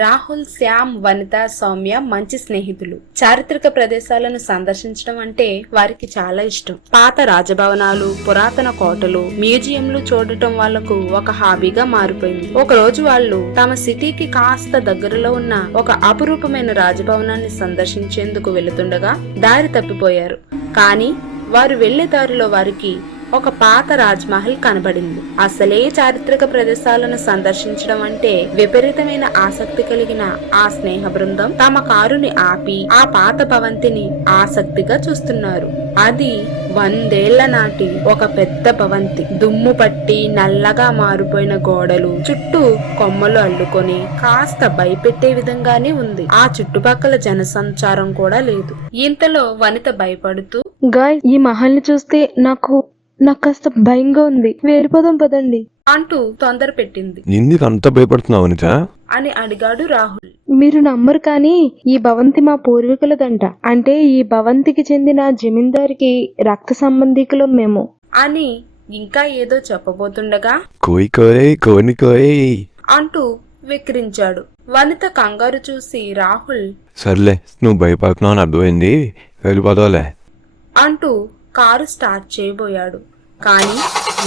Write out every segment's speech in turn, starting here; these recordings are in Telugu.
రాహుల్, శ్యామ్, వనిత, సౌమ్య మంచి స్నేహితులు. చారిత్రక ప్రదేశాలను సందర్శించడం అంటే వారికి చాలా ఇష్టం. పాత రాజభవనాలు, పురాతన కోటలు, మ్యూజియంలు చూడటం వాళ్లకు ఒక హాబీగా మారిపోయింది. ఒక రోజు వాళ్ళు తమ సిటీకి కాస్త దగ్గరలో ఉన్న ఒక అపురూపమైన రాజభవనాన్ని సందర్శించేందుకు వెళుతుండగా దారి తప్పిపోయారు. కానీ వారు వెళ్లే దారిలో వారికి ఒక పాత రాజ్ మహల్ కనబడింది. అసలే చారిత్రక ప్రదేశాలను సందర్శించడం అంటే విపరీతమైన ఆసక్తి కలిగిన ఆ స్నేహ బృందం తమ కారుని ఆపి ఆ పాత భవంతిని ఆసక్తిగా చూస్తున్నారు. అది 100 ఏళ్ల నాటి ఒక పెద్ద భవంతి. దుమ్ము పట్టి నల్లగా మారిపోయిన గోడలు, చుట్టూ కొమ్మలు అల్లుకొని కాస్త భయపెట్టే విధంగానే ఉంది. ఆ చుట్టుపక్కల జనసంచారం కూడా లేదు. ఇంతలో వనిత భయపడుతూ, గాయ్, ఈ మహల్ ని చూస్తే నాకు కాస్త భయంగా ఉంది, వెళ్ళిపోదాం పదండి అంటూ తొందర పెట్టింది. ఎందుకు అంత భయపడుతున్నావు అనిత అని అడిగాడు రాహుల్. మీరు నమ్మరు కానీ ఈ భవంతి మా పూర్వీకులదంట. అంటే ఈ భవంతికి చెందిన జమీందారికి రక్త సంబంధికులు మేము అని ఇంకా ఏదో చెప్పబోతుండగా కోయి కోని కోయి అంటూ విక్రించాడు. వనిత కంగారు చూసి రాహుల్ సర్లే, నువ్వు భయపడుతున్నావు అని అర్థమైంది, వెళ్ళిపోతావులే అంటూ కారు స్టార్ట్ చేయబోయాడు. కానీ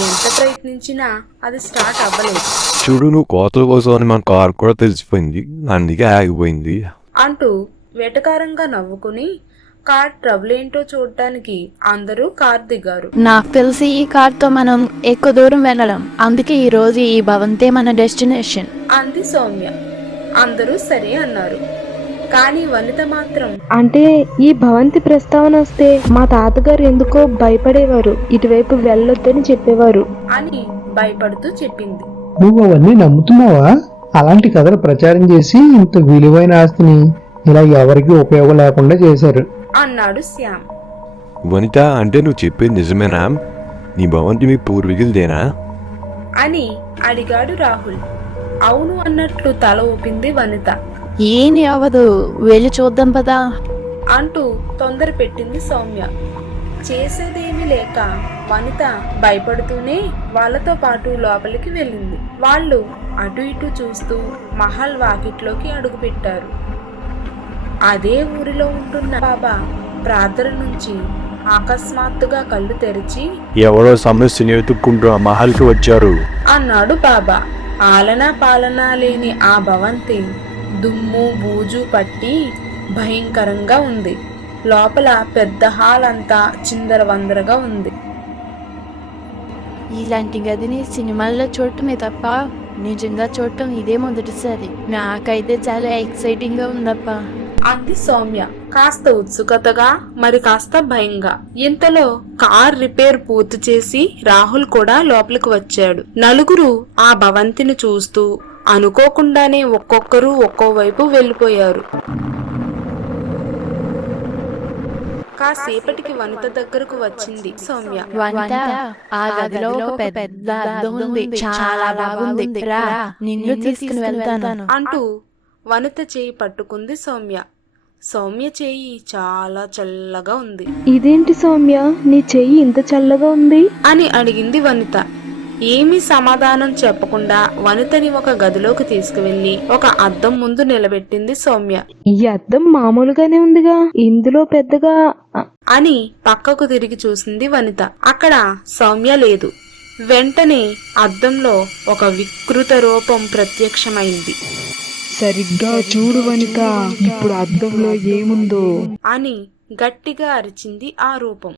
ఎంత ప్రయత్నించినా అది స్టార్ట్ అవ్వలేదు. చూడు, నువ్వు కోతల కోసం అని మన కారు కూడా తెలిసిపోయింది, అందుకే ఆగిపోయింది అంటూ వెటకారంగా నవ్వుకుని కార్ ట్రబుల్ ఏంటో చూడటానికి అందరూ కార్ దిగారు. నాకు తెలిసి ఈ కార్ తో మనం ఎక్కువ దూరం వెళ్ళడం, అందుకే ఈ రోజు ఈ భవంతే మన డెస్టినేషన్ అంది సౌమ్య. అందరూ సరే అన్నారు. కానీ వనిత మాత్రం, అంటే ఈ భవంతి ప్రస్తావన వస్తే మా తాతగారు ఎందుకో భయపడేవారు, ఇటువైపు వెళ్ళొద్దని చెప్పేవారు అని భయపడుతూ చెప్పింది. నువ్వు అవన్నీ నమ్ముతున్నావా? అలాంటి కథలు ప్రచారం చేసి ఇంత విలువైన ఆస్తిని ఇలా ఎవరికి ఉపయోగం లేకుండా చేశారు అన్నాడు శ్యామ్. వనిత, అంటే నువ్వు చెప్పేది నిజమేనా? నీ భవంతి మీ పూర్వీకులదేనా అని అడిగాడు రాహుల్. అవును అన్నట్లు తల ఊపింది వనిత. ఏమి అవ్వదు, వెళ్ళి చూద్దాం పదా అంటూ తొందర పెట్టింది సౌమ్య. చేసేదేమీ లేక వనిత భయపడుతూనే వాళ్ళతో పాటు లోపలికి వెళ్ళింది. వాళ్ళు అటు ఇటు చూస్తూ మహల్ వాకిట్లోకి అడుగుపెట్టారు. అదే ఊరిలో ఉంటున్న బాబా ప్రార్థన నుంచి అకస్మాత్తుగా కళ్ళు తెరిచి, ఎవరో సమస్యని ఎత్తుక్కుంటూ ఆ మహల్కి వచ్చారు అన్నాడు బాబా. ఆలనా పాలనా లేని ఆ భవంతి దుమ్ము బూజు పట్టి భయంకరంగా ఉంది. లోపల పెద్ద హాల్ అంతా చిందరవందరగా ఉంది. ఇలాంటి గదిని సినిమాల్లో చూడటమే తప్ప నిజంగా చూడటం ఇదే మొదటిసారి. నాకైతే చాలా ఎక్సైటింగ్ గా ఉందప్ప అంది సౌమ్య, కాస్త ఉత్సుకతగా మరి కాస్త భయంగా. ఇంతలో కార్ రిపేర్ పూర్తి చేసి రాహుల్ కూడా లోపలికి వచ్చాడు. నలుగురు ఆ భవంతిని చూస్తూ అనుకోకుండానే ఒక్కొక్కరు ఒక్కోవైపు వెళ్ళిపోయారు. కాసేపటికి వనిత దగ్గరకు వచ్చింది సౌమ్య. వంట ఆ గదిలో ఒక పెద్ద అద్దం ఉంది, చాలా బాగుంది, రా నిన్ను తీసుకుని వెళ్తాను అంటూ వనిత చేయి పట్టుకుంది సౌమ్య. సౌమ్య చేయి చాలా చల్లగా ఉంది. ఇదేంటి సౌమ్య, నీ చెయ్యి ఇంత చల్లగా ఉంది అని అడిగింది వనిత. ఏమీ సమాధానం చెప్పకుండా వనితని ఒక గదిలోకి తీసుకువెళ్లి ఒక అద్దం ముందు నిలబెట్టింది సౌమ్య. ఈ అద్దం మామూలుగానే ఉందిగా, ఇందులో పెద్దగా అని పక్కకు తిరిగి చూసింది వనిత. అక్కడ సౌమ్య లేదు. వెంటనే అద్దంలో ఒక వికృత రూపం ప్రత్యక్షమైంది. సరిగ్గా చూడు వనిత, ఇప్పుడు అద్దంలో ఏముందో అని గట్టిగా అరిచింది ఆ రూపం.